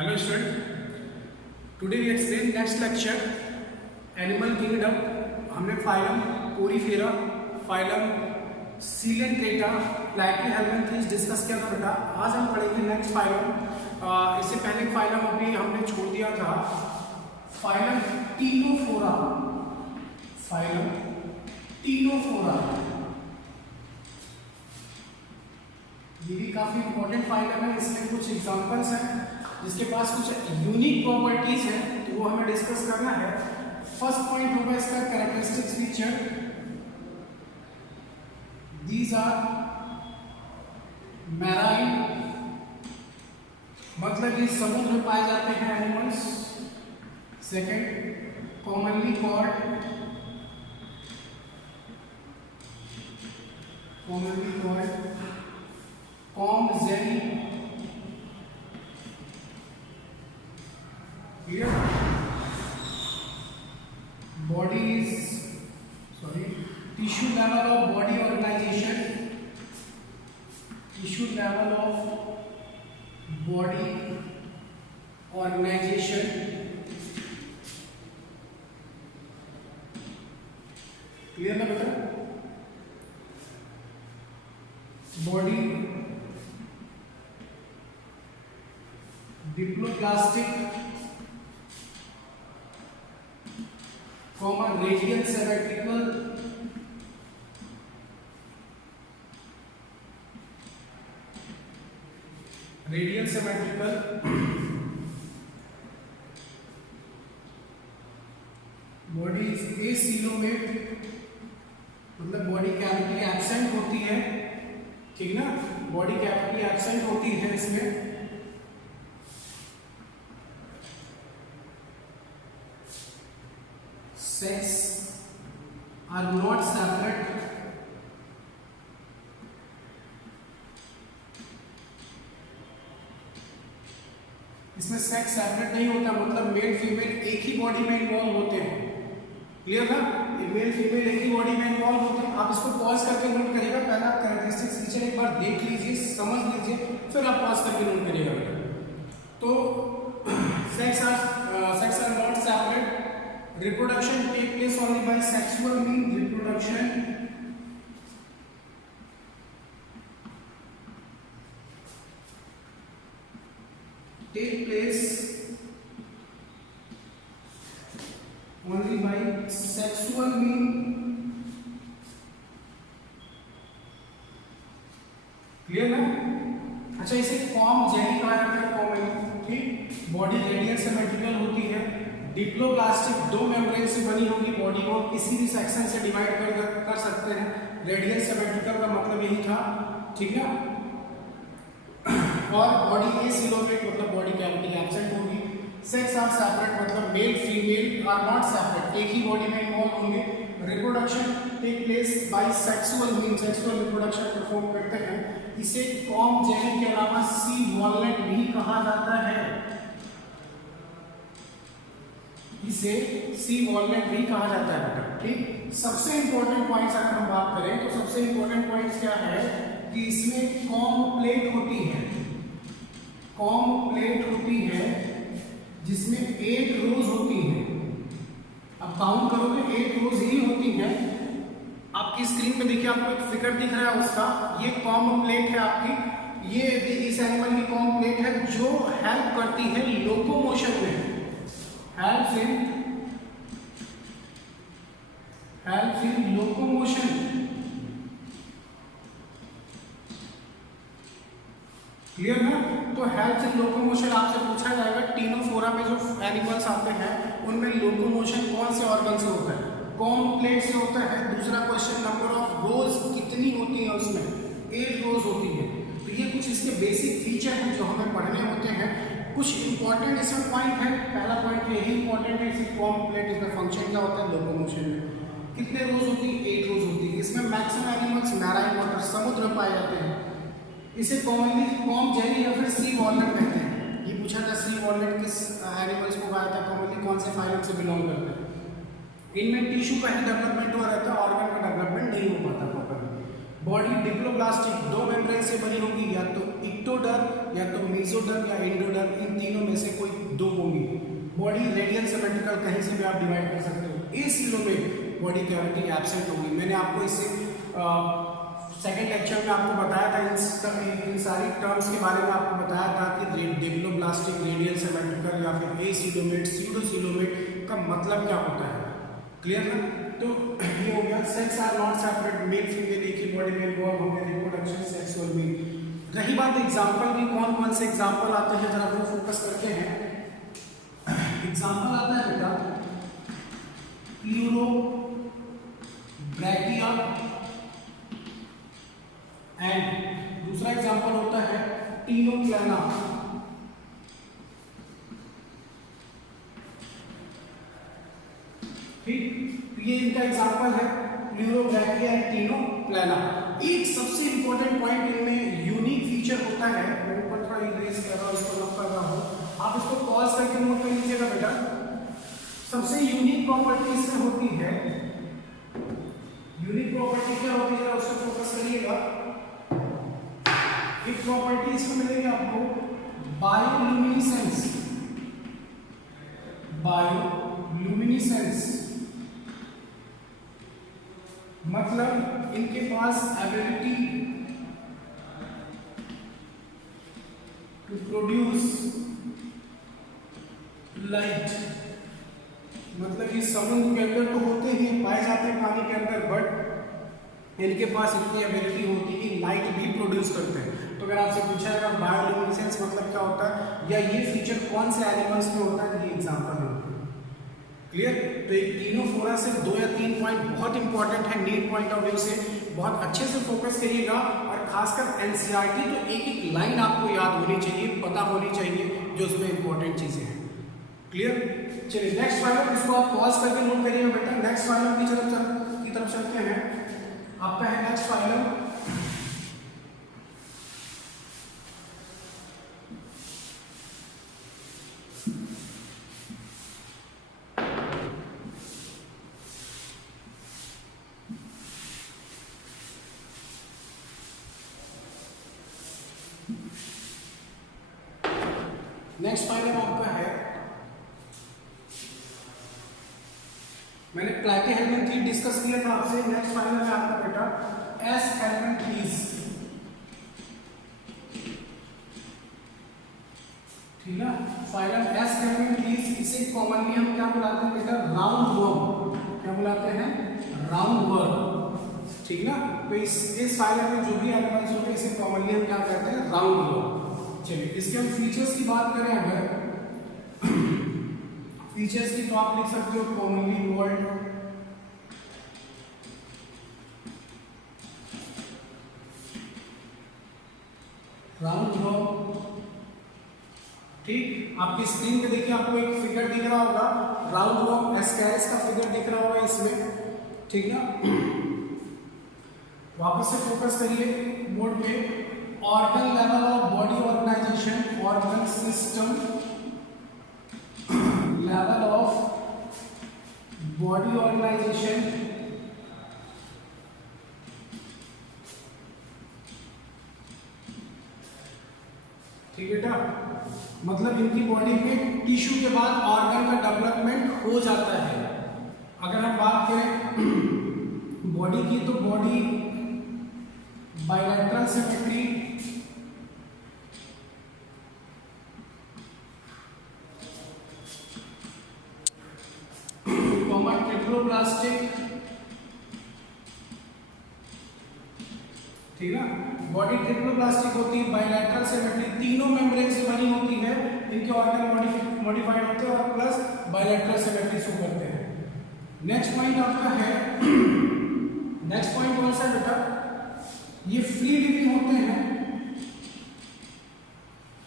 Hello student, today we explain next lecture Animal Kingdom. हमने phylum Porifera, phylum Coelenterata, Platyhelminthes discuss किया था बेटा. आज हम पढ़ेंगे नेक्स्ट फाइलम. इससे पहले फाइलम अभी हमने छोड़ दिया था फाइलम टीनोफोरा. फाइलम टीनोफोरा ये भी काफी इंपॉर्टेंट फाइलम है. इसमें कुछ एग्जांपल्स हैं जिसके पास कुछ यूनिक प्रॉपर्टीज हैं, तो वो हमें डिस्कस करना है. फर्स्ट पॉइंट होगा इसका characteristics feature. These are marine, मतलब ये समुद्र में पाए जाते हैं animals. Second, commonly called, comb jelly. Here, body is tissue level of body organization. Tissue level of body organization. Clear ना बेटा? Body diploplastic, radial symmetrical, body is acoelomate, मतलब बॉडी कैविटी एब्सेंट होती है. ठीक ना, बॉडी कैविटी एब्सेंट होती है इसमें. Sex are not separate. इसमें सेक्स सेपरेट नहीं होता, मतलब मेल फीमेल एक ही बॉडी में इन्वॉल्व होते हैं. क्लियर ना, मेल फीमेल एक ही बॉडी में इन्वॉल्व होते हैं. आप इसको पॉज करके नोट करिएगा. पहले आप कैरेक्टरिस्टिक्स फीचर एक बार देख लीजिए, समझ लीजिए, फिर आप पॉज करके नोट करिएगा. तो sex are not separate. Reproduction take place only by sexual means. Reproduction take place only by sexual means. Clear ना. अच्छा, इसे कॉम जेली कहा जाता है. कॉम, ठीक, बॉडी रेडियल सिमेट्रिकल होती है. डिप्लोप्लास्टिक, दो मेम्ब्रेन से बनी होगी. बॉडी को किसी भी सेक्शन से डिवाइड कर सकते हैं. रेडियल सिमेट्रिकल का मतलब यही था. ठीक है. और बॉडी एसिलोमेट, मतलब बॉडी कैविटी एब्सेंट होगी. सेक्स आर सेपरेट, मतलब male female are not separate, एक ही बॉडी में इन्वॉल्व होंगे. Reproduction take place by sexual means, sexual reproduction perform करते हैं. इसे कॉम जेली के अलावा सी वॉलनट भी कहा जाता है. इसे सी वॉलनट भी कहा जाता है बेटा. ठीक. सबसे इंपॉर्टेंट पॉइंट्स अगर हम बात करें तो सबसे इंपॉर्टेंट पॉइंट्स क्या है कि इसमें कॉम प्लेट होती है. कॉम प्लेट होती है जिसमें 8 रोज होती हैं. अब काउंट करोगे 8 रोज ही होती हैं. आपकी स्क्रीन पे देखिए, आपको एक फिगर दिख रहा है उसका. ये कॉम प्लेट है आपकी. ये इस एनिमल की कॉम प्लेट है जो हेल्प करती है लोकोमोशन में. helps in locomotion. क्लियर ना. तो हेल्प्स इन लोकोमोशन आपसे पूछा जाएगा. टीनोफोरा में जो एनिमल्स आते हैं उनमें लोकोमोशन कौन से ऑर्गन से होता है? कॉम प्लेट से होता है. दूसरा क्वेश्चन, नंबर ऑफ रोज कितनी होती है उसमें? 8 रोज होती है. तो ये कुछ इसके बेसिक फीचर हैं जो हमें पढ़ने होते हैं. कुछ इंपॉर्टेंट इसमें पॉइंट है. पहला पॉइंट यही इंपॉर्टेंट है. इसमें कॉम प्लेट, इसमें फंक्शन क्या होता है? लोकोमोशन में. कितने रोज होती है? 8 रोज होती है. इसमें मैक्सिमम एनिमल्स मैराइन वाटर, समुद्र में पाए जाते हैं. इसे कॉमनली कॉम जेली या फिर सी वॉलनट कहते हैं. ये पूछा था सी वॉलनट किस एनिमल्स को पाया था, कॉमनली कौन से फाइलम से बिलोंग करते हैं. इनमें टिश्यू का ही डेवलपमेंट हो रहता है, ऑर्गन का डेवलपमेंट नहीं हो पाता प्रॉपर. बॉडी डिप्लोप्लास्टिक, दो मेम्ब्रेन से बनी होगी, या तो इक्टोडर्म या तो मेसोडर्म या एंडोडर्म, इन तीनों में से कोई दो होंगी। बॉडी रेडियल सिमेट्रिकल कहीं से भी आप डिवाइड कर सकते हो। इस सीलो में बॉडी कैविटी एब्सेंट होगी। मैंने आपको इससे सेकेंड लेक्चर में आपको बताया था इन सारी टर्म्स के बारे में आपको बताया था कि डिप्लोब्लास्टिक, रेडियल सिमेट्रिकल या फिर एसीलोमेट, स्यूडोसीलोमेट का मतलब क्या होता है। क्लियर ना? तो ये हो गया। Sex are not separate, male female एक ही बॉडी में इन्वॉल्व होंगे, रिप्रोडक्शन सेक्सुअल मीन। रही बात एग्जांपल की, कौन कौन से एग्जांपल आते हैं जरा वो फोकस करते हैं। एग्जांपल आता है बेटा प्लूरोब्रैकिया एंड दूसरा एग्जांपल होता है टीनोप्लाना। ठीक, ये इनका एग्जांपल है प्लूरोब्रैकिया एंड टीनोप्लाना। एक सबसे इंपॉर्टेंट पॉइंट इनमें यूनिक फीचर होता है, मैं ऊपर थोड़ा इरेज कर रहा हूं, इसको नोट कर रहा हूं, आप इसको पॉज करके नोट कर लीजिएगा बेटा। सबसे यूनिक प्रॉपर्टी इसमें होती है, यूनिक प्रॉपर्टी क्या होती है उस पर फोकस करिएगा। एक प्रॉपर्टी इसमें मिलेगी आपको बायोल्यूमिनेसेंस। बायोल्यूमिनेसेंस मतलब इनके पास एबिलिटी टू प्रोड्यूस लाइट। मतलब ये समुद्र के अंदर तो होते ही पाए जाते हैं पानी के अंदर, बट इनके पास इतनी एबिलिटी होती है कि लाइट भी प्रोड्यूस करते हैं। तो अगर आपसे पूछा जाएगा बायोल्यूमिनेसेंस मतलब क्या होता है या ये फीचर कौन से एनिमल्स में होता है, तो ये एग्जांपल है। क्लियर? तो ये तीनों फोरा से 2 या 3 पॉइंट बहुत इंपॉर्टेंट है नीट पॉइंट ऑफ व्यू से, बहुत अच्छे से फोकस करिएगा। और खासकर एनसीईआरटी तो एक एक लाइन आपको याद होनी चाहिए, पता होनी चाहिए जो उसमें इंपॉर्टेंट चीजें हैं। क्लियर? चलिए नेक्स्ट फाइलम, इसको आप पॉज करके नोट करिएगा बेटा। नेक्स्ट फाइलम की तरफ चलते हैं। आपका है नेक्स्ट फाइलम नेक्स्ट फाइलम आपका है, मैंने प्लैटीहेल्मिन्थीड डिस्कस किया था आपसे। नेक्स्ट फाइलम है आपका बेटा एस हेल्मिन्थीज। ठीक है, फाइलम एस हेल्मिन्थीज, इसे कॉमनली हम क्या बुलाते हैं बेटा, राउंड वर्म। क्या बुलाते हैं? Round worm. ठीक ना? तो इस फाइलम में जो भी एनिमल्स होते हैं इसे कॉमनली हम क्या कहते हैं, राउंड वर्म। चलिए इसके हम फीचर्स की बात करें अगर फीचर्स की, तो आप लिख सकते हो कॉमनली वर्ल्ड राउंड वर्म। ठीक, आपकी स्क्रीन पे देखिए आपको एक फिगर दिख रहा होगा, राउंड वर्म एस्कैरिस का फिगर दिख रहा होगा इसमें। ठीक ना? वापस से फोकस करिए बोर्ड पे। Organ level of body organisation, organ system level of body organisation, ठीक बेटा, मतलब इनकी बॉडी में टिश्यू के बाद ऑर्गन का डेवलपमेंट हो जाता है। अगर हम बात करें बॉडी की, तो बॉडी बायलैटरल सिमेट्री, ट्रिप्लोब्लास्टिक, ठीक ना, बॉडी ट्रिप्लोब्लास्टिक होती है, बायलैटरल सिमेट्री, तीनों मेम्ब्रेन से बनी होती है, इनके ऑर्गन मॉडिफाइड होते हैं और प्लस बायलैटरल सिमेट्री शो करते हैं। नेक्स्ट पॉइंट आपका है, नेक्स्ट पॉइंट कौन सा है बेटा, ये फ्री लिविंग होते हैं,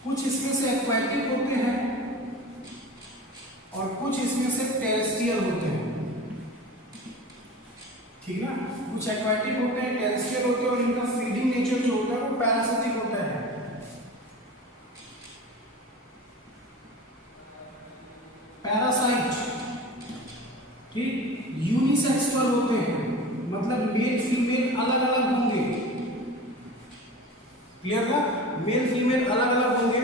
कुछ इसमें से एक्वाटिक होते हैं और कुछ इसमें से टेरेस्ट्रियल होते हैं। ठीक ना, कुछ एक्वाटिक होते हैं, टेरेस्ट्रियल होते हैं और इनका फीडिंग नेचर जो होता है वो पैरासिटिक होता है। पैरासाइट, ठीक, यूनिसेक्सुअल होते हैं, मतलब मेल फीमेल अलग अलग होंगे। क्लियर था? मेल फीमेल अलग अलग होंगे।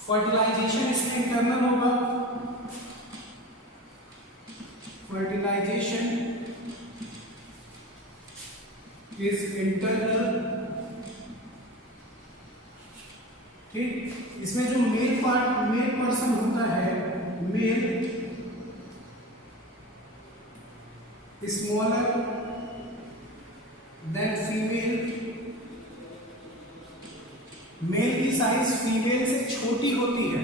फर्टिलाइजेशन इसमें इंटरनल होगा, फर्टिलाइजेशन इज इंटरनल। ठीक, इसमें जो मेल पर्सन होता है, male smaller than female, male की साइज फीमेल से छोटी होती है।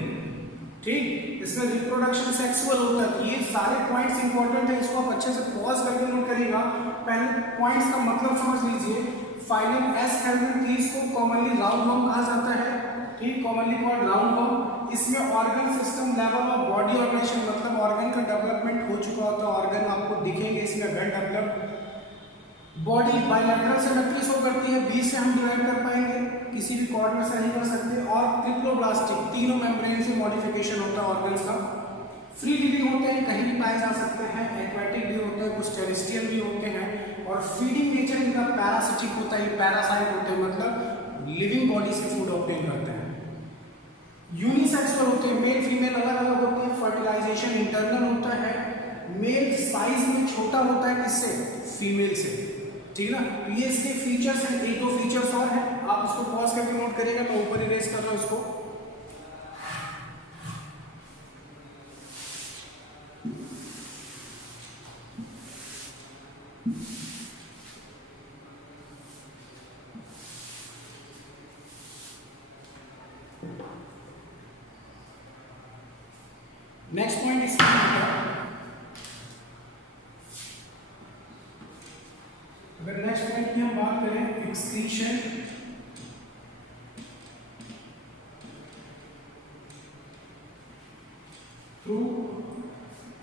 ठीक, इसमें रिप्रोडक्शन सेक्सुअल होता है। ये सारे पॉइंट्स इंपॉर्टेंट है, इसको आप अच्छे से पॉज करके नोट करिएगा। पहले पॉइंट्स का मतलब समझ लीजिए। फाइलम एस हेल्मिंथीज को कॉमनली राउंड वॉर्म कहा जाता है। ठीक, कॉमनली कॉल्ड राउंड वॉर्म। इसमें organ system level of body organisation, मतलब ऑर्गन का डेवलपमेंट हो चुका होता है। ऑर्गन आपको दिखेंगे इसमें well developed. Body bilateral symmetry show करती है, 20 से हम डिवाइड कर पाएंगे, किसी भी कॉर्ड में से नहीं कर सकते। और ट्रिप्लोब्लास्टिक, तीनों मेम्ब्रेन से मॉडिफिकेशन होता है ऑर्गन्स का। फ्री लिविंग होते हैं, कहीं भी पाए जा सकते हैं। एक्वेटिक भी होते हैं, कुछ टेरेस्ट्रियल भी होते हैं। और फीडिंग नेचर इनका पैरासिटिक होता है, पैरासाइट होते हैं, मतलब लिविंग बॉडी से फूड ऑब्टेन करते हैं। यूनिसेक्सुअल होते हैं, मेल फीमेल अलग अलग होते हैं। फर्टिलाइजेशन इंटरनल होता है। मेल साइज में छोटा होता है किससे, फीमेल से। ठीक है ना, तो ये इसके फीचर्स हैं। एक दो फीचर्स और हैं, आप इसको पॉज करके नोट करिएगा, मैं ऊपर इरेज कर रहा हूं इसको। नेक्स्ट पॉइंट इसमें अगर नेक्स्ट पॉइंट की हम बात करें, एक्सक्रीशन थ्रू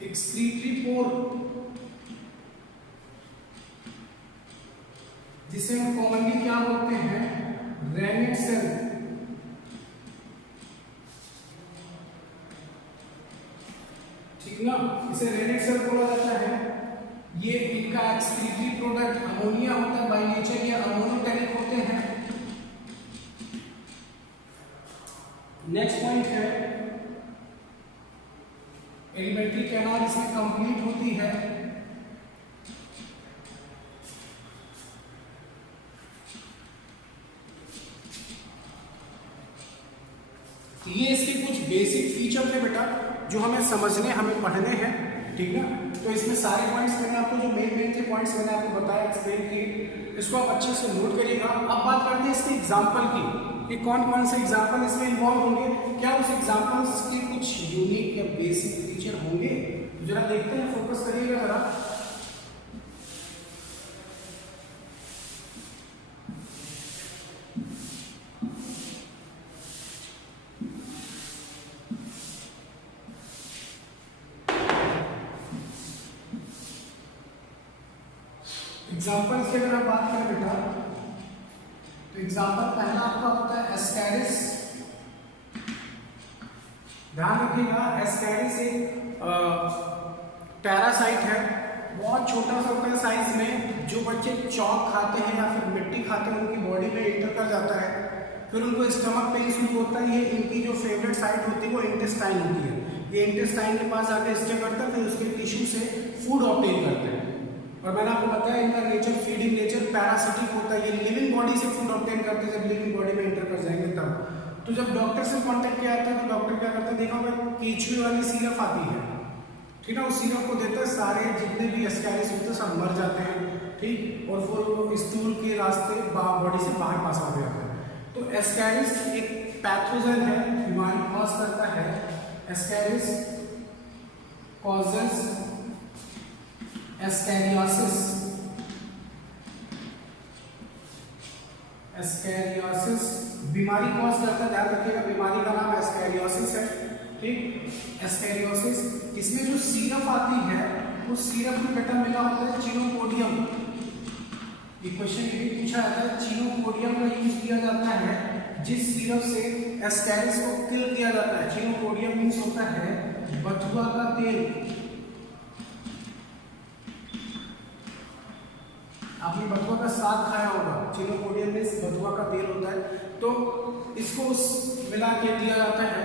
एक्सक्रीटरी पोर, जिसे हम कॉमनली क्या बोलते हैं, रेनिट सेल। ठीक ना, इसे रेनिट सेल बोला जाता है। ये इनका एक्सक्रीटरी प्रोडक्ट अमोनिया होता है बाय नेचर, या अमोनोटेनिक होते हैं। नेक्स्ट पॉइंट है एलिमेंट्री कैनाल, इसमें कंप्लीट होती है। ये इसके कुछ बेसिक फीचर थे बेटा, जो हमें समझने, हमें पढ़ने हैं। ठीक ना, तो इसमें सारे पॉइंट्स मैंने आपको, जो मेन थे पॉइंट्स मैंने आपको बताया, एक्सप्लेन किए, इसको आप अच्छे से नोट करिएगा। अब बात करते हैं इसके एग्जाम्पल की, कि कौन कौन से एग्जाम्पल इसमें इन्वॉल्व होंगे, क्या उस एग्जाम्पल्स के कुछ यूनिक या बेसिक फीचर होंगे। तो जरा देखते हैं, फोकस करिएगा जरा। एग्जाम्पल्स की अगर आप बात करें बेटा, तो एग्जाम्पल पहला आपका होता है एस्कैरिस। ध्यान रखिएगा, एस्कैरिस एक पैरासाइट है, बहुत छोटा सा होता है साइज में। जो बच्चे चॉक खाते हैं या फिर मिट्टी खाते हैं, उनकी बॉडी में एंटर कर जाता है, फिर उनको स्टमक पेन शुरू होता है। ये इनकी जो फेवरेट साइट होती है वो इंटेस्टाइन होती है। ये इंटेस्टाइन के पास आकर स्टे करता है, फिर उसके टिश्यू से फूड ऑब्टेन करते हैं। और मैंने आपको बताया इनका नेचर, फीडिंग नेचर, पैरासिटिक होता है। ये लिविंग बॉडी से फूड ऑब्टेन करते हैं, जब लिविंग बॉडी में एंटर कर जाएंगे तब। तो जब डॉक्टर से कांटेक्ट किया जाता है, तो डॉक्टर क्या करता है, देखा होगा केचुए वाली सिरप आती है। ठीक है, उस सिरप को देता है, सारे जितने भी एस्कैरिस होते हैं सब मर जाते हैं। ठीक, और वो स्टूल के रास्ते बॉडी से बाहर पास हो जाते हैं। तो एस्कैरिस एक पैथोजन है, बीमारी कॉज करता है। Ascaris causes एस्कैरियोसिस। एस्कैरियोसिस बीमारी कॉज करता है, ध्यान रखिएगा, बीमारी का नाम एस्कैरियोसिस है। ठीक, एस्कैरियोसिस। इसमें जो सीरप आती है, उस सीरप में बेटा मिला होता है चिनोपोडियम। ये क्वेश्चन ये भी पूछा जाता है, चिनोपोडियम का यूज किया जाता है, जिस सीरप से एस्कैरिस को किल किया जाता है। चिनोपोडियम मीन्स होता है बथुआ का तेल। आपने बथुआ का साग खाया होगा, चिनोपोडियम में बथुआ का तेल होता है, तो इसको उस मिला के दिया जाता है।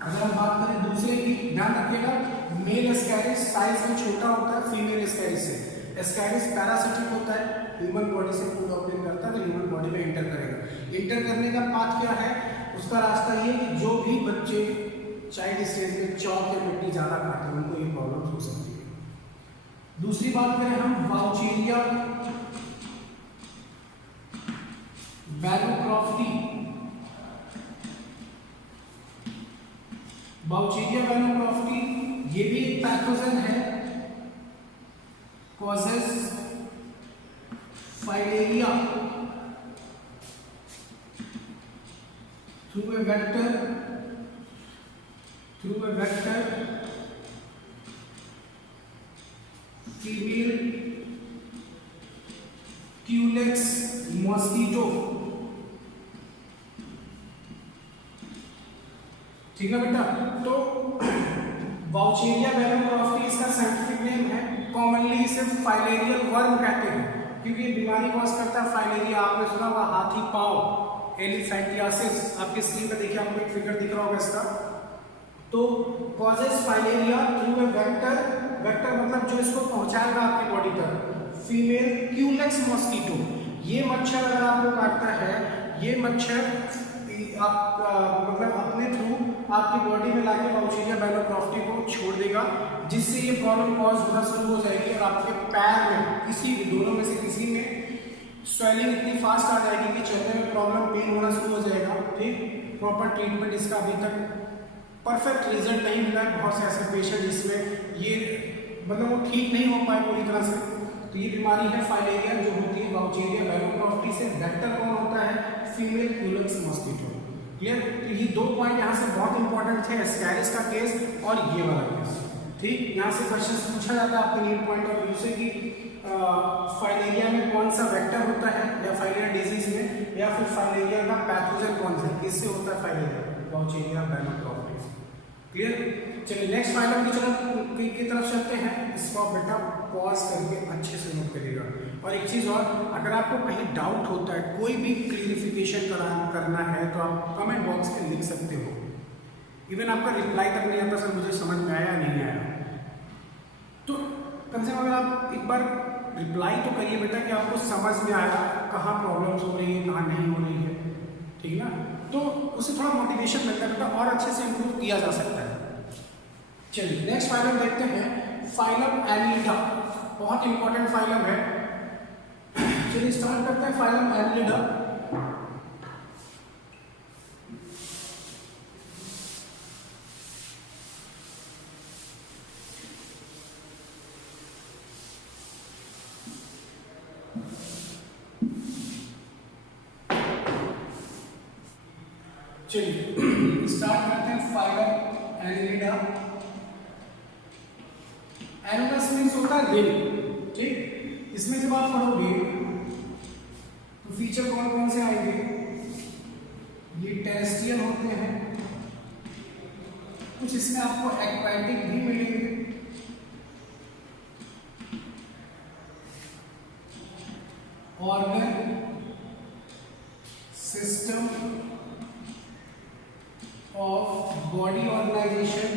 अगर हम बात करें दूसरे की, ध्यान रखिएगा, मेल एस्कैरिस साइज में छोटा होता है फीमेल एस्कैरिस से। एस्कैरिस पैरासिटिक होता है, ह्यूमन बॉडी से फूड ऑब्टेन करता है तो ह्यूमन बॉडी में एंटर करेगा। एंटर करने का पाथ क्या है, उसका रास्ता ये कि जो भी बच्चे चाइल्ड स्टेज में चौक या मिट्टी ज़्यादा खाते हैं उनको ये प्रॉब्लम हो सकती है। दूसरी बात करें हम वाउचेरिया बैलोक्रॉफ्टी। वाउचेरिया बैलोक्रॉफ्टी ये भी एक पैथोजन है, causes filaria through a vector female Culex mosquito। ठीक है बेटा, तो वाउचेरिया बैलोक्रॉफ्टी इसका साइंटिफिक नेम है, कॉमनली इसे फाइलेरियल वर्म कहते हैं क्योंकि ये बीमारी कॉज करता है फाइलेरिया। आपने सुना होगा हाथी पाँव, एलिफेंटियासिस। आपकी स्क्रीन पे देखिए, आपको एक फिगर दिख रहा होगा इसका। तो causes filaria through a vector, vector मतलब जो इसको पहुंचाएगा आपकी बॉडी तक, फीमेल क्यूलेक्स मॉस्किटो। ये मच्छर अगर आपको काटता है, ये मच्छर आप मतलब अपने थ्रू आपकी बॉडी में लाके वाउचेरिया बैलोक्रॉफ्टी को छोड़ देगा, जिससे ये प्रॉब्लम कॉज होना शुरू हो जाएगी और आपके पैर में किसी दोनों में से किसी में स्वेलिंग इतनी फास्ट आ जाएगी कि चलने में प्रॉब्लम, पेन होना शुरू हो जाएगा। ठीक, प्रॉपर ट्रीटमेंट इसका अभी तक परफेक्ट रिजल्ट नहीं मिला है। बहुत से ऐसे पेशेंट जिसमें ये मतलब वो ठीक नहीं हो पाए पूरी तरह से। तो ये बीमारी है फाइलेरिया जो होती है वाउचेरिया बैलोक्रॉफ्टी से। वेक्टर कौन होता है, फीमेल क्यूलेक्स मॉस्किटो। क्लियर? तो ये दो पॉइंट यहाँ से बहुत इंपॉर्टेंट थे, एस्कैरिस का केस और ये वाला केस। ठीक, यहाँ से क्वेश्चन पूछा जाता है आपके नीड पॉइंट ऑफ व्यू से कि फाइलेरिया में कौन सा वेक्टर होता है, या फाइलेरिया डिजीज में, या फिर फाइलेरिया का पैथोजन कौन सा, किससे होता है फाइलेरिया, वाउचेरिया बैलोक्रॉफ्टी से। क्लियर? चलिए नेक्स्ट फाइलम की तरफ चलते हैं। इसको आप बेटा पॉज करके अच्छे से नोट करिएगा। और एक चीज़ और, अगर आपको कहीं डाउट होता है, कोई भी क्लियरिफिकेशन करना है तो आप कमेंट बॉक्स में लिख सकते हो। इवन आपका रिप्लाई तक नहीं आता सर मुझे समझ में आया नहीं आया, तो कम से कम अगर आप एक बार रिप्लाई तो करिए बेटा कि आपको समझ में आया, कहाँ प्रॉब्लम्स हो रही है, कहाँ नहीं हो रही है। ठीक ना, तो उससे थोड़ा मोटिवेशन मिलता है बेटा, और अच्छे से इम्प्रूव किया जा सकता है। चलिए नेक्स्ट फाइलम देखते हैं, फाइलम एनिलिडा। बहुत इंपॉर्टेंट फाइलम है। चलिए स्टार्ट करते हैं फाइलम एनिलिडा। चलिए स्टार्ट करते हैं फाइलम एनिलिडा। एनुलस मीन्स होता है रिंग। ठीक, इसमें जब आप पढ़ोगे तो फीचर कौन कौन से आएंगे, ये टेरेस्ट्रियल होते हैं, कुछ इसमें आपको एक्वाटिक भी मिलेंगे, organ system of body organisation,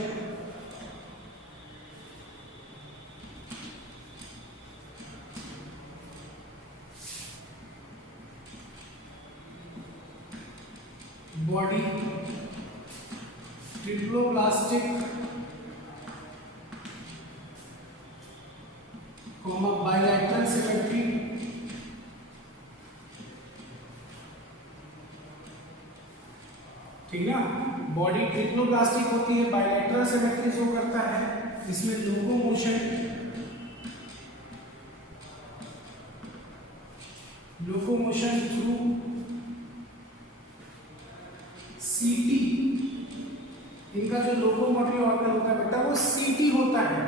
body triploblastic, bilateral symmetry, ठीक ना, बॉडी ट्रिप्लोप्लास्टिक होती है, बायलैटरल सिमेट्री शो करता है, इसमें लोकोमोशन थ्रू सीटी, इनका जो लोकोमोटिव ऑर्गन होता है बेटा वो सीटी होता है।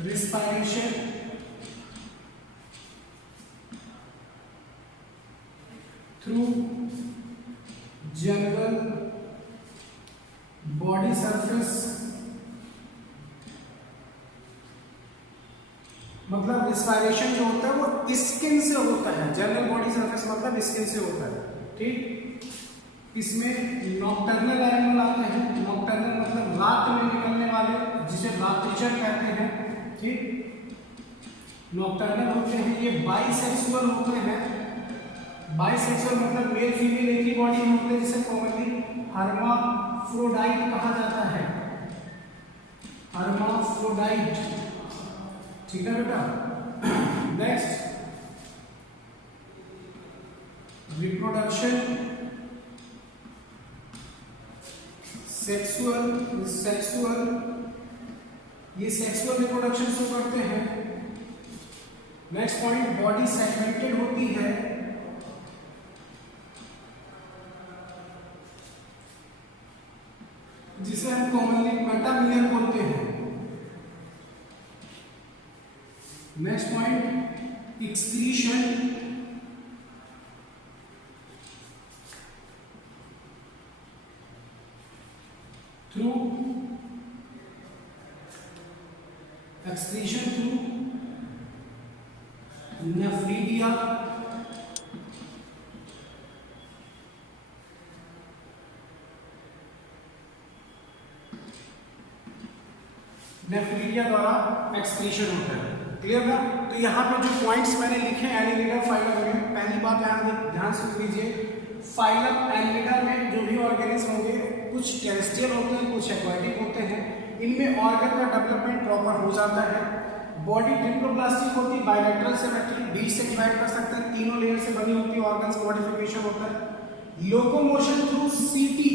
Respiration through general body surface मतलब रिस्पायरेशन जो होता है वो स्किन से होता है, जनरल बॉडी सरफेस मतलब स्किन से होता है, ठीक। इसमें नॉकटर्नल एनिमल आते हैं, नॉकटर्नल मतलब रात में निकलने वाले, जिसे रात्रिचर कहते हैं, ठीक। नॉकटर्नल होते हैं, ये बाइसेक्सुअल होते हैं। बाइसेक्सुअल मतलब मेल फीमेल एक ही बॉडी में होते हैं, जिसे कॉमनली हर्माफ्रोडाइट कहा जाता है, हर्माफ्रोडाइट, ठीक है बेटा। नेक्स्ट, रिप्रोडक्शन सेक्सुअल, ये सेक्सुअल रिप्रोडक्शन शो करते हैं। नेक्स्ट पॉइंट, बॉडी सेगमेंटेड होती है, जिसे हम कॉमनली मेटामिलियन बोलते हैं। Next point, excretion through nephridia, nephridia द्वारा एक्सक्रीशन होता है, क्लियर ना। तो यहाँ पे जो पॉइंट्स मैंने लिखे एनिलिडा फाइलम में, पहली बात यहाँ ध्यान से लीजिए, फाइलम एनिलिडा में जो भी ऑर्गेनिज्म होंगे कुछ टेरेस्ट्रियल होते हैं, कुछ एक्वाटिक होते हैं। इनमें ऑर्गन का डेवलपमेंट प्रॉपर हो जाता है। बॉडी ट्रिप्लोप्लास्टिक होती है, बायलैटरल सिमेट्री, बीच से डिवाइड कर सकते हैं, तीनों लेयर से बनी होती है, ऑर्गन्स मॉडिफिकेशन होता है। लोकोमोशन थ्रू सीटी,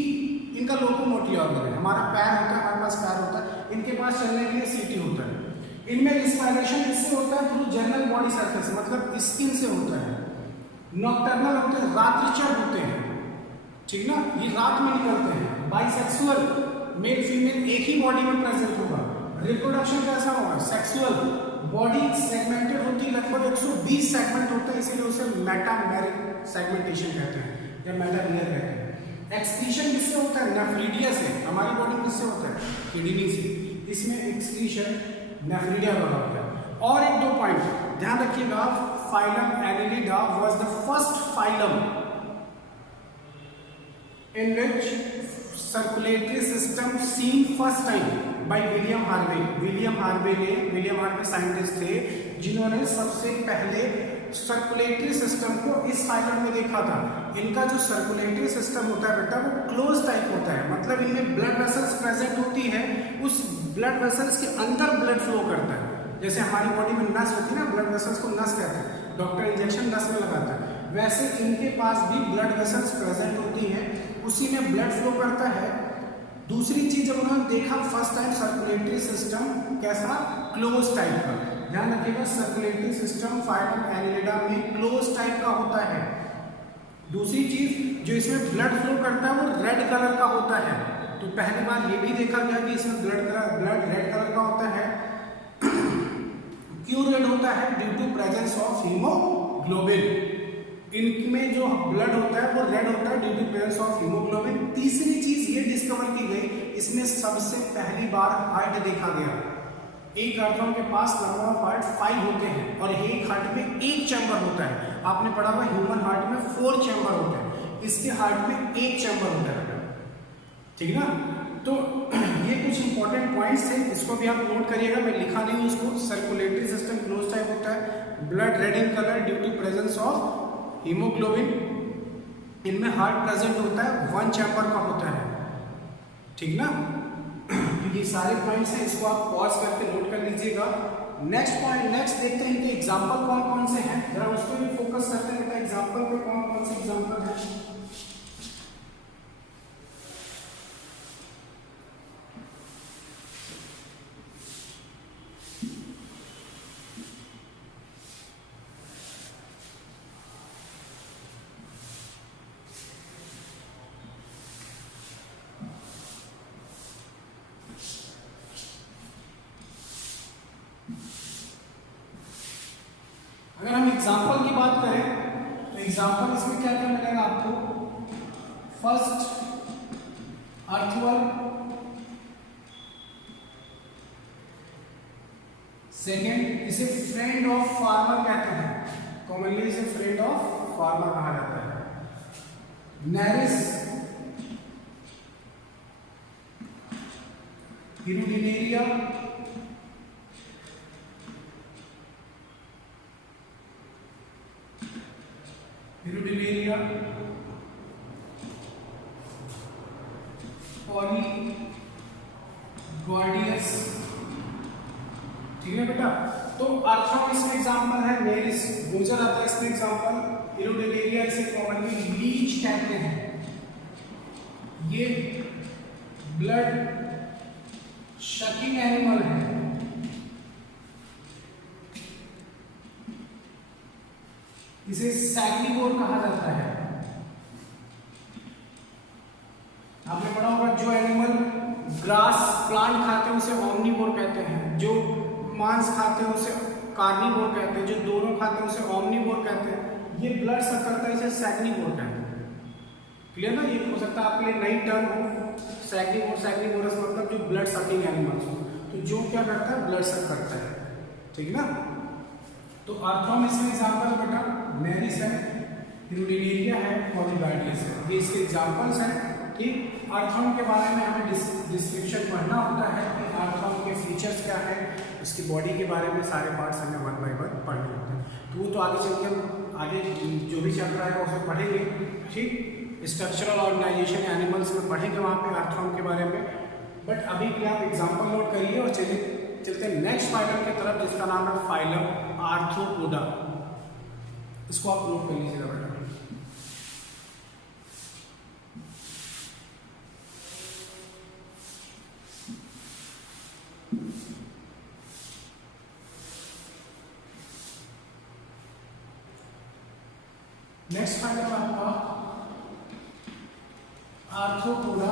इनका लोकोमोटिव ऑर्गन है, हमारा पैर होता है, हमारे पास पैर होता है, इनके पास चलने के लिए सीटी होता है। इनमें रिस्पायरेशन किससे होता है? थ्रू जनरल बॉडी सरफेस मतलब स्किन से होता है। नॉकटर्नल होते हैं, रात्रिचर होते हैं, ठीक ना, ये रात में निकलते हैं। बाइसेक्सुअल, मेल फीमेल एक ही बॉडी में प्रेजेंट होगा। रिप्रोडक्शन कैसा होगा? सेक्सुअल, बॉडी सेगमेंटेड होती है, लगभग 120 सेगमेंट होते हैं, इसीलिए उसे मेटामेरिक सेगमेंटेशन कहते हैं या मेटामेरिक कहते हैं। एक्सक्रीशन किससे होता है? नेफ्रीडिया से। हमारी बॉडी में किससे होता है? किडनी से। इसमें एक्सक्रीशन नेफ्रीडिया द्वारा होता है। और एक दो पॉइंट ध्यान रखिएगा, phylum Annelida was the first phylum in which circulatory system seen first time by William Harvey. William Harvey scientist थे जिन्होंने सबसे पहले सर्कुलेटरी सिस्टम को इस फाइलम में देखा था। इनका जो सर्कुलेटरी सिस्टम होता है बेटा वो क्लोज टाइप होता है, मतलब इनमें ब्लड वेसल्स प्रेजेंट होती है, उस ब्लड वेसल्स के अंदर ब्लड फ्लो करता है। जैसे हमारी बॉडी में नस होती है ना, ब्लड वेसल्स को नस कहते हैं, डॉक्टर इंजेक्शन नस में लगाता है, वैसे इनके पास भी ब्लड वेसल्स प्रेजेंट होती है, उसी में ब्लड फ्लो करता है। दूसरी चीज जब उन्होंने देखा फर्स्ट टाइम सर्कुलेटरी सिस्टम कैसा? क्लोज टाइप का। ध्यान रखिएगा, सर्कुलेटरी सिस्टम फाइलम एनिलिडा में क्लोज टाइप का होता है। दूसरी चीज जो इसमें ब्लड फ्लो करता है वो रेड कलर का होता है। तो पहली बार ये भी देखा गया कि इसमें ब्लड रेड कलर का होता है। क्यों रेड होता है? Due to presence of haemoglobin. इनमें जो ब्लड होता है वो रेड होता है due to presence of haemoglobin. तीसरी चीज ये डिस्कवर की गई, इसमें सबसे पहली बार हार्ट देखा गया। एक आर्थ्रोन के पास नंबर ऑफ हार्ट 5 होते हैं और एक हार्ट में एक चैम्बर होता है। आपने पढ़ा हुआ ह्यूमन हार्ट में 4 चैम्बर होते हैं, इसके हार्ट में एक चैम्बर होता है, ठीक ना। तो ये कुछ इंपॉर्टेंट पॉइंट्स थे, इसको भी आप नोट करिएगा, मैं लिखा नहीं हूँ इसको। सर्कुलेटरी सिस्टम क्लोज टाइप होता है, blood red in colour due to presence of haemoglobin, इनमें हार्ट प्रेजेंट होता है, 1 चैम्बर का होता है, ठीक ना। ये सारे पॉइंट्स हैं, इसको आप पॉज करके नोट कर लीजिएगा। नेक्स्ट देखते हैं इनके एग्जांपल कौन कौन से हैं, जरा उस पर भी फोकस करते हैं बेटा। एग्जांपल में कौन कौन से एग्जांपल हैं? अगर हम एग्जाम्पल की बात करें तो एग्जाम्पल इसमें क्या क्या मिलेगा आपको? फर्स्ट अर्थवर्म, सेकेंड, इसे फ्रेंड ऑफ फार्मर कहते हैं, कॉमनली इसे फ्रेंड ऑफ फार्मर कहा जाता है। Nereis Hirudinaria, Hirudinaria, Polygordius. ठीक है बेटा, तो अर्थम इसमें एग्जांपल है, नेरिस गुजर आता है इसमें एग्जांपल, हिरुडिनेरिया इसे कॉमनली लीच कहते हैं। ये ब्लड शकिंग एनिमल है। इसे सैग्निवोर कहा जाता है। आपने पढ़ा होगा जो एनिमल ग्रास प्लांट खाते हैं उसे ओमनिवोर कहते हैं, जो मांस खाते हैं उसे कार्निवोर कहते हैं, जो दोनों खाते हैं उसे ओमनिवोर कहते हैं। ये ब्लड सक करता है इसे सैग्निवोर कहते हैं। क्लियर ना? ये हो सकता है आपके लिए नई टर्म हो, सैग्निवोर, सैग्निवोरस मतलब जो ब्लड सकिंग एनिमल्स हो, तो जो क्या करता है ब्लड सक करता है। ठीक ना? तो अर्थम इसमें एग्जांपल बेटा नेरिस है, हिरुडिनेरिया है, पॉलीगॉर्डियस है, ये इसके एग्जांपल्स हैं। ठीक, अर्थम के बारे में हमें डिस्क्रिप्शन पढ़ना होता है कि अर्थम के फीचर्स क्या है, इसकी बॉडी के बारे में सारे पार्ट्स हमें वन बाय वन पढ़ने होते हैं। तो वो तो आगे चल के हम आगे जो भी चल रहा है उसमें पढ़ेंगे। ठीक, स्ट्रक्चरल ऑर्गेनाइजेशन एनिमल्स में पढ़ेंगे वहाँ पे अर्थम के बारे में। बट अभी भी आप एग्जाम्पल नोट करिए और चलते हैं नेक्स्ट फाइलम की तरफ, जिसका नाम है फाइलम आर्थ्रोपोडा। इसको आप नोट कर लीजिएगा बेटा। नेक्स्ट फाइलम आपका आर्थ्रोपोडा।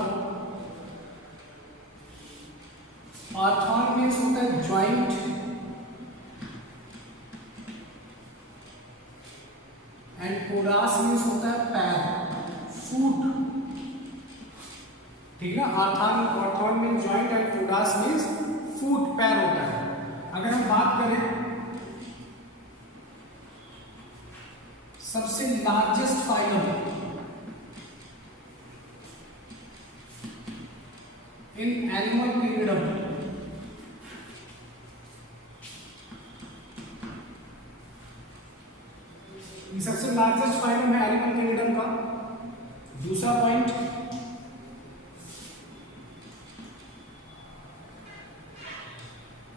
आर्थॉन मीन्स होता है ज्वाइंट, एंड पोडास मीन्स होता है पैर, फूट। ठीक है, arthron means joint and podos means foot, पैर होता है। अगर हम बात करें सबसे largest phylum in animal kingdom, ये सबसे लार्जेस्ट फाइलम है एनिमल किंगडम का। दूसरा point,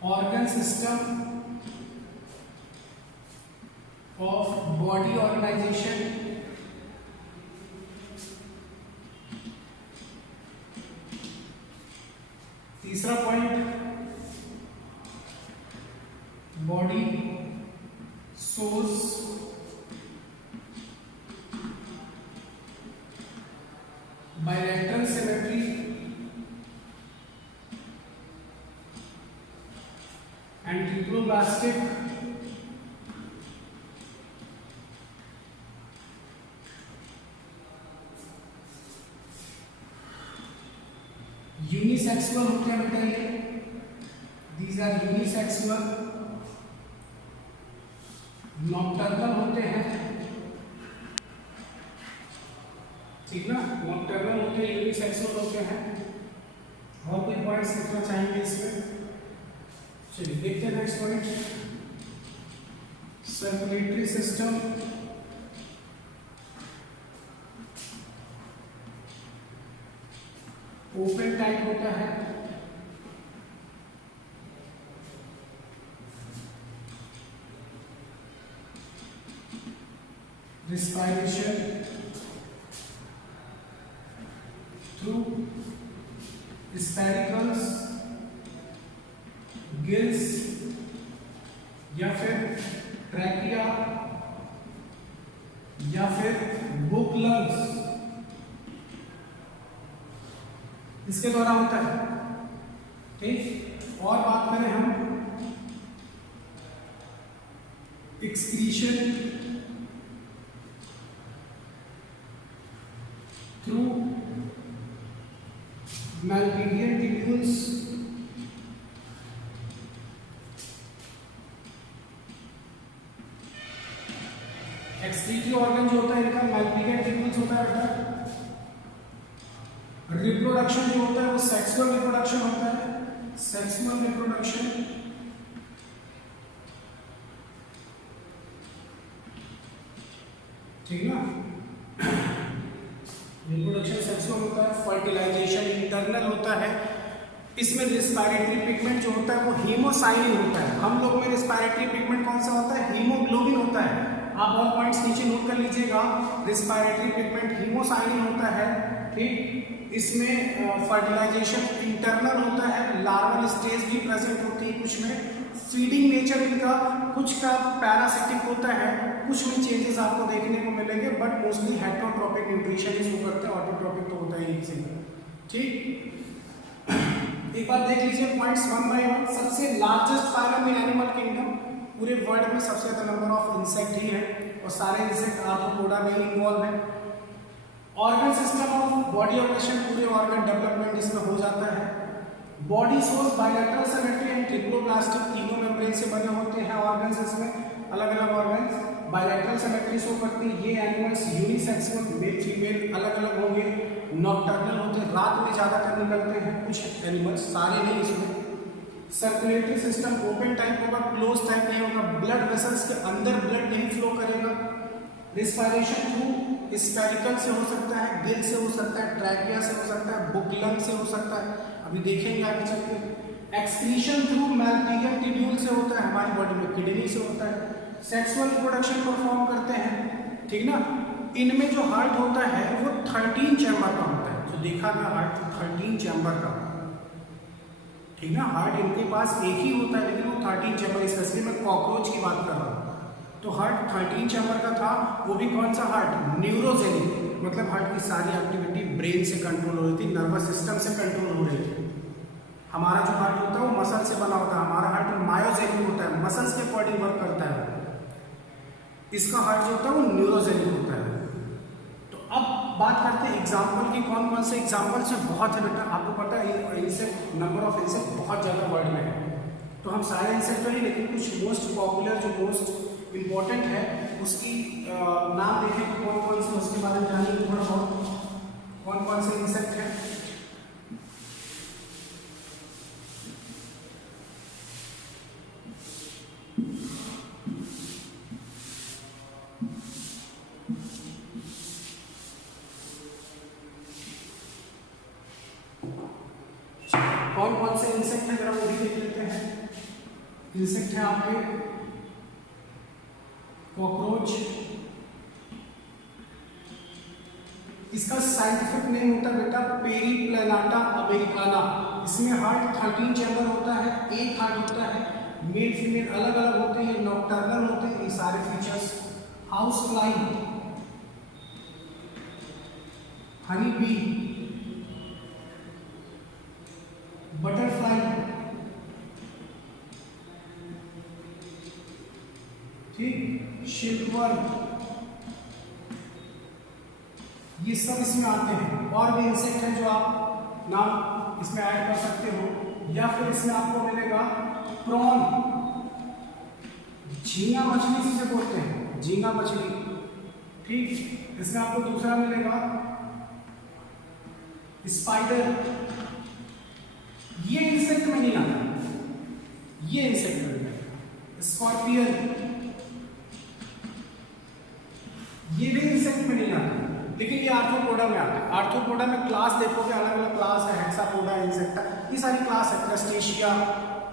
organ system of body organisation. तीसरा point, body source bilateral symmetry and triploblastic unisexual होते हैं बेटा ये, दीज आर यूनिसेक्सुअल। नॉकटर्नल होते हैं, ठीक ना, नॉकटर्नल होते हैं, यूनिसेक्सुअल होते हैं। और कोई पॉइंट्स लिखना चाहेंगे इसमें? चलिए देखते हैं next point, circulatory system. Open type होता है, respiration through स्पेरिकल्स, गिल्स या फिर ट्रैकिया या फिर बुक लंग्स, इसके द्वारा होता है। ठीक, और बात करें हम excretion through Malpighian tubules reproduction जो होता है वो सेक्सुअल रिप्रोडक्शन होता है, सेक्सुअल रिप्रोडक्शन, ठीक ना। रिप्रोडक्शन सेक्सुअल होता है। फर्टिलाइजेशन इंटरनल होता है। इसमें रिस्पायरेटरी पिगमेंट जो होता है वो हीमोसाइनिन होता है। हम लोग में रिस्पायरेटरी पिगमेंट कौन सा होता है? हीमोग्लोबिन होता है। आप और पॉइंट्स नीचे नोट कर लीजिएगा। रिस्पायरेटरी पिगमेंट हीमोसाइनिन होता है, ठीक। इसमें फर्टिलाइजेशन इंटरनल होता है, लार्वल स्टेज भी प्रेजेंट होती है कुछ में। फीडिंग नेचर इनका, कुछ का पैरासिटिक होता है, कुछ में चेंजेस आपको देखने को मिलेंगे, but mostly heterotrophic nutrition he show करते हैं, ऑटोट्रोपिक तो होता ही नहीं, ठीक। एक बार देख लीजिए पॉइंट्स वन बाय वन। सबसे largest phylum in animal kingdom, पूरे वर्ल्ड में सबसे ज्यादा नंबर ऑफ इंसेक्ट ही है और सारे इंसेक्ट आर्थ्रोपोडा में ही इन्वॉल्व है। Organ system of body operation, पूरे ऑर्गन डेवलपमेंट इसमें हो जाता है। Body source bilateral symmetry and ट्रिप्लोप्लास्टिक, तीनों मेम्ब्रेन से बने होते हैं ऑर्गन्स। इसमें अलग अलग ऑर्गन्स बायलैटरल सिमेट्री शो करती है। ये एनिमल्स यूनिसेक्सुअल, मेल फीमेल अलग अलग होंगे, नॉकटर्नल होते हैं, रात में ज्यादा कर निकलते हैं कुछ एनिमल्स, सारे नहीं इसमें। सर्कुलेटरी सिस्टम ओपन टाइप होगा, क्लोज टाइप नहीं होगा। ब्लड वेसल्स के अंदर ब्लड नहीं फ्लो करेगा। रिस्पायरेशन थ्रू स्पेरिकल से हो सकता है, गिल से हो सकता है, ट्रैकिया से हो सकता है, बुक लंग से हो सकता है, अभी देखेंगे आगे चलकर। एक्सक्रीशन थ्रू मैल्पिजियम ट्यूब्यूल से होता है, हमारी बॉडी में किडनी से होता है। सेक्सुअल रिप्रोडक्शन परफॉर्म करते हैं, ठीक ना। इनमें जो हार्ट होता है वो 13 चैम्बर का होता है, जो देखा गया हार्ट 13 चैम्बर का, ठीक ना। हार्ट इनके पास एक ही होता है लेकिन वो 13 चैम्बर, स्पेशली मैं कॉकरोच की बात कर रहा हूँ। तो हार्ट 13 चैम्बर का था, वो भी कौन सा हार्ट? न्यूरोजेनिक, मतलब हार्ट की सारी एक्टिविटी ब्रेन से कंट्रोल हो रही थी, नर्वस सिस्टम से कंट्रोल हो रही थी। हमारा जो हार्ट होता है वो मसल से बना होता है, हमारा हार्ट मायोजेनिक होता है, मसल्स के अकॉर्डिंग वर्क करता है। इसका हार्ट जो होता है वो न्यूरोजेनिक होता है। तो अब बात करते हैं एग्जाम्पल की, कौन कौन से एग्जाम्पल से बहुत है बेटा, आपको पता है इंसेक्ट, नंबर ऑफ इंसेक्ट बहुत ज़्यादा वर्ल्ड में है। तो हम सारे इंसेक्ट नहीं, लेकिन कुछ मोस्ट पॉपुलर जो मोस्ट इम्पोर्टेंट है उसकी नाम देखें तो कौन कौन से, उसके बारे में जानिए थोड़ा बहुत, कौन कौन से इंसेक्ट है। कौन कौन से इंसेक्ट है जरा वो भी देख लेते हैं। इंसेक्ट है आपके कॉकरोच, इसका साइंटिफिक नेम होता है बेटा पेरिप्लैनाटा अमेरिकाना। इसमें हार्ट 13 चैम्बर होता है, एक हार्ट होता है, मेल फीमेल अलग अलग होते हैं, नॉकटर्नल होते हैं, ये सारे features. House fly, honey bee, butterfly, ठीक, सिल्कवर्म, ये सब इसमें आते हैं। और भी इंसेक्ट हैं जो आप नाम इसमें ऐड कर सकते हो, या फिर इसमें आपको मिलेगा प्रॉन, झींगा मछली जिसे बोलते हैं, झींगा मछली, ठीक। इसमें आपको दूसरा मिलेगा स्पाइडर, ये इंसेक्ट में नहीं आता, ये इंसेक्ट में नहीं। स्कॉर्पियन, ये भी इंसेक्ट में नहीं आता, लेकिन ये आर्थ्रोपोडा में आता है। आर्थ्रोपोडा में क्लास देखोगे, अलग अलग क्लास है, हेक्सापोडा, इंसेक्टा, ये सारी क्लास है, क्रस्टेशिया,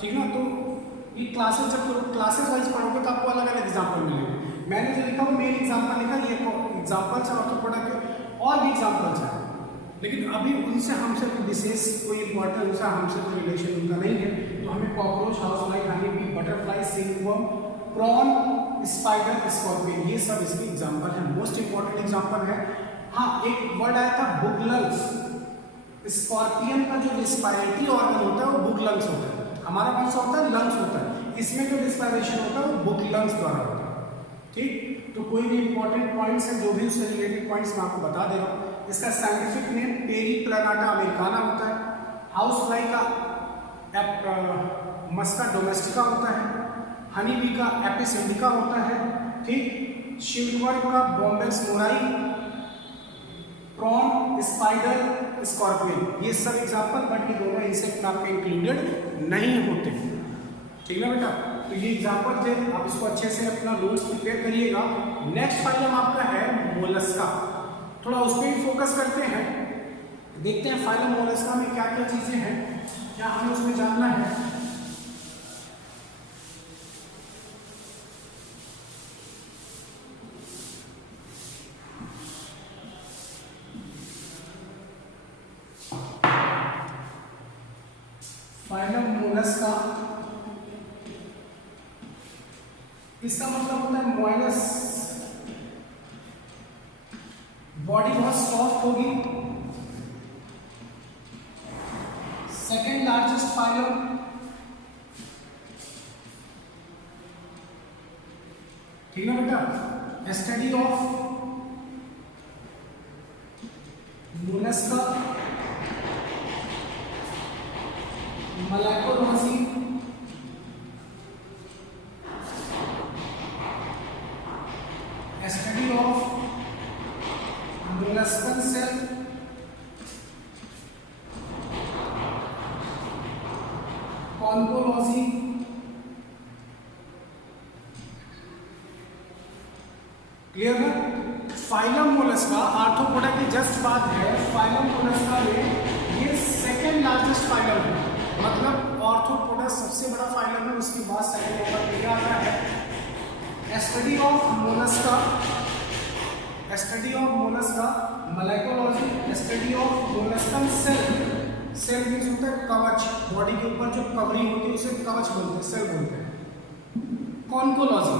ठीक ना। तो ये क्लासेस जब क्लासेस वाइज पढ़ोगे तो आपको अलग अलग एग्जाम्पल मिलेंगे। मैंने जो लिखा वो मेन एग्जाम्पल लिखा, ये एग्जाम्पल्स है आर्थ्रोपोडा के, और भी एग्जाम्पल्स हैं, लेकिन अभी उनसे हमसे विशेष कोई इंपॉर्टेंट, उनसे हमसे कोई रिलेशन उनका नहीं है। तो हमें cockroach, house fly, honey bee, butterfly, silkworm, prawn, spider, scorpion, ये सब इसके एग्जाम्पल है, मोस्ट इंपॉर्टेंट एग्जाम्पल है। हाँ, एक वर्ड आया था बुक लंग्स। स्कॉर्पियन का जो रिस्पायरेटरी ऑर्गन होता है वो बुक लंग्स होता है, हमारा कौन सा होता है? लंग्स होता है। इसमें जो रिस्पायरेशन होता है वो बुक लंग्स द्वारा होता है, ठीक। तो कोई भी इंपॉर्टेंट पॉइंट्स है, जो भी उससे रिलेटेड पॉइंट्स मैं आपको बता दे रहा हूँ। इसका साइंटिफिक नेम पेरिप्लैनाटा अमेरिकाना होता है। हाउस फ्लाई का मस्का डोमेस्टिका होता है, हनी बी का एपिस इंडिका होता है, ठीक। सिल्कवर्म का Bombyx mori, prawn, spider, scorpion, ये सब एग्जाम्पल, बट ये दोनों इंसेक्ट में आपके इंक्लूडेड नहीं होते। ठीक है बेटा, तो ये एग्जाम्पल थे, आप इसको अच्छे से अपना नोट्स प्रिपेयर करिएगा। नेक्स्ट फाइलम आपका है मोलस्का, थोड़ा उस पर भी फोकस करते हैं, देखते हैं फाइलम मोलस्का में क्या क्या चीजें हैं, क्या हमें उसमें जानना है। फाइलम मोलस्का, इसका मतलब होता है मोलस, बॉडी बहुत सॉफ्ट होगी। सेकेंड लार्जेस्ट फाइलम, ठीक है बेटा। Study of Mollusca, malacology, study of molluscan shell, conchology, clear है। फाइलम मोलस्का आर्थ्रोपोडा की जस्ट बात है, फाइलम मोलस्का में ये सेकेंड लार्जेस्ट फाइलम है, मतलब आर्थ्रोपोडा सबसे बड़ा फाइलम है, उसके बाद सेकेंड नंबर पे आता है। Study of Mollusca, study of Mollusca, malacology, study of molluscan shell, shell means होता है कवच, बॉडी के ऊपर जो कवरिंग होती है उसे कवच बोलते हैं, सेल बोलते हैं। कॉन्कोलॉजी,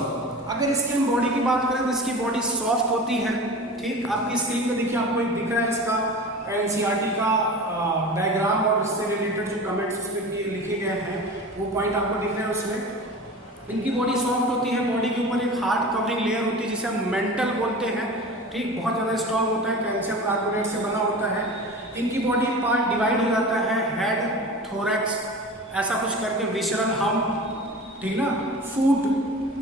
अगर इसकी हम बॉडी की बात करें तो इसकी बॉडी सॉफ्ट होती है, ठीक। आपकी स्क्रीन पे देखिए, आपको एक दिख रहा है इसका एनसीईआरटी का डायग्राम और उससे रिलेटेड जो कमेंट्स उसमें लिखे गए हैं वो पॉइंट आपको दिख रहे हैं। उसमें इनकी बॉडी सॉफ्ट होती है, बॉडी के ऊपर एक हार्ड कवरिंग लेयर होती है जिसे हम मेंटल बोलते हैं, ठीक। बहुत ज़्यादा स्ट्रॉन्ग होता है, कैल्शियम कार्बोनेट से बना होता है। इनकी बॉडी पार्ट डिवाइड हो जाता है, हेड, थोरैक्स, ऐसा कुछ करके, विशरल हम, ठीक ना। फूट,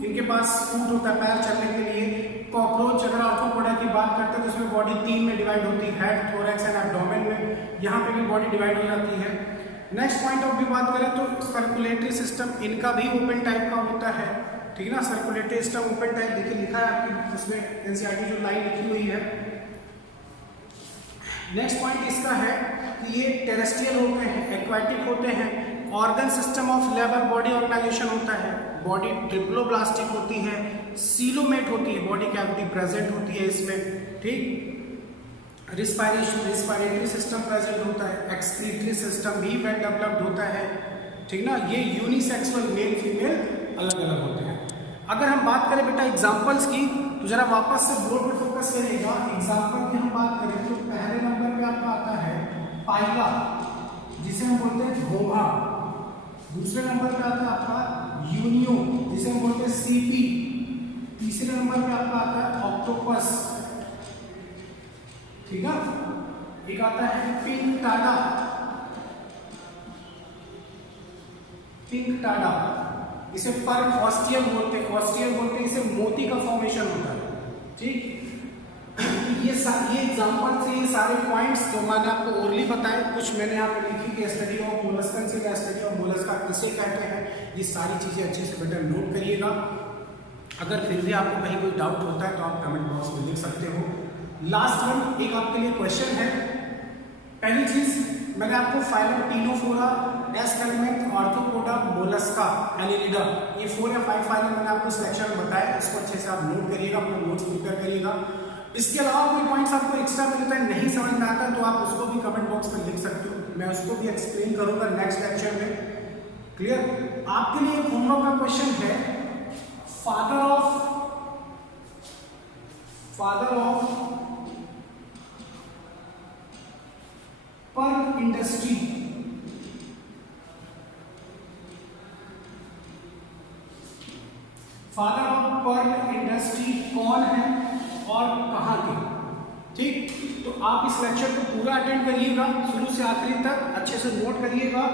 इनके पास फूट होता है पैर चलने के लिए। कॉकरोच, अगर आर्थ्रोपोडा की बात करते हैं तो इसमें बॉडी 3 में डिवाइड होती है, हेड, थोरैक्स एंड एब्डोमेन में, यहाँ पे भी बॉडी डिवाइड हो जाती है। नेक्स्ट पॉइंट ऑफ व्यू बात करें तो सर्कुलेटरी सिस्टम इनका भी ओपन टाइप का होता है, ठीक ना। सर्कुलेटरी सिस्टम ओपन टाइप, देखिए लिखा है आपकी उसमें एनसीईआरटी जो लाइन लिखी हुई है। नेक्स्ट पॉइंट इसका है कि ये टेरेस्ट्रियल होते हैं, एक्वाटिक होते हैं। Organ system of labour body organization होता है, बॉडी ट्रिप्लोब्लास्टिक होती है, सीलोमेट होती है, बॉडी कैविटी प्रेजेंट होती है इसमें, ठीक। रिस्पायरेटरी सिस्टम प्रेजेंट होता है, एक्सक्रीटरी सिस्टम भी वेल डेवलप्ड होता है, ठीक ना। ये यूनिसेक्सुअल, मेल फीमेल अलग अलग होते हैं। अगर हम बात करें बेटा एग्जाम्पल्स की तो जरा वापस से बोर्ड पर फोकस करिएगा। एग्जाम्पल की हम बात करें तो पहले नंबर पे आपका आता है पाइका, जिसे हम बोलते हैं घोंघा। दूसरे नंबर पे आता है आपका यूनियो, जिसे हम बोलते हैं सीपी। तीसरे नंबर पे आपका आता है ऑक्टोपस, ठीक है। एक आता है पिंक टाडा, पिंक टाडा, इसे पर्क ऑस्टियल बोलते हैं, ऑस्टियल बोलते हैं, इसे मोती का फॉर्मेशन होता है, ठीक। ये एग्जांपल से ये सारे पॉइंट्स जो मैंने आपको ओरली बताए, कुछ मैंने यहाँ पे लिखी कि स्टडी ऑफ मोलस्कन से स्टडी ऑफ मोलस्का किसे कहते हैं, ये सारी चीजें अच्छे से बेटा नोट करिएगा। अगर फिर भी आपको कहीं कोई डाउट होता है तो आप कमेंट बॉक्स में लिख सकते हो। लास्ट वन एक आपके लिए क्वेश्चन है। पहली चीज मैंने आपको phylum Ctenophora, Aschelminthes, Arthropoda, Mollusca, Annelida, ये 4 या 5 फाइलम मैंने आपको इस लेक्चर में बताया, इसको अच्छे से आप नोट करिएगा, अपने नोट्स प्रिपेयर करिएगा। इसके अलावा कोई पॉइंट्स आपको एक्स्ट्रा मिलता है, नहीं समझ में आता तो आप उसको भी कमेंट बॉक्स में लिख सकते हो, मैं उसको भी एक्सप्लेन करूंगा नेक्स्ट लेक्चर में, क्लियर। आपके लिए होमवर्क का क्वेश्चन है, father of pearl industry, father of pearl industry कौन है और कहां के, ठीक। तो आप इस लेक्चर को पूरा अटेंड करिएगा, शुरू से आखिरी तक अच्छे से नोट करिएगा,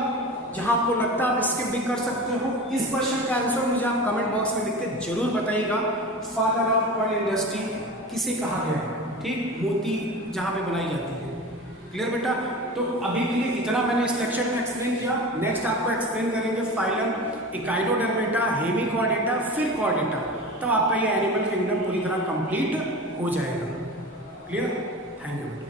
जहां आपको लगता है आप स्किप भी कर सकते हो। इस क्वेश्चन का आंसर मुझे आप कमेंट बॉक्स में लिख के जरूर बताइएगा। फादर ऑफ पर्ल इंडस्ट्री किसे कहा गया है, ठीक। मोती जहाँ पे बनाई जाती है। क्लियर बेटा? तो अभी के लिए इतना मैंने इस लेक्चर में एक्सप्लेन किया। नेक्स्ट आपको एक्सप्लेन करेंगे फाइलम, इकाइडोडर्मेटा, हेमिकॉर्डेटा, फिर कॉर्डेटा, तब आपका ये एनिमल किंगडम पूरी तरह कंप्लीट हो जाएगा। क्लियर? Thank you.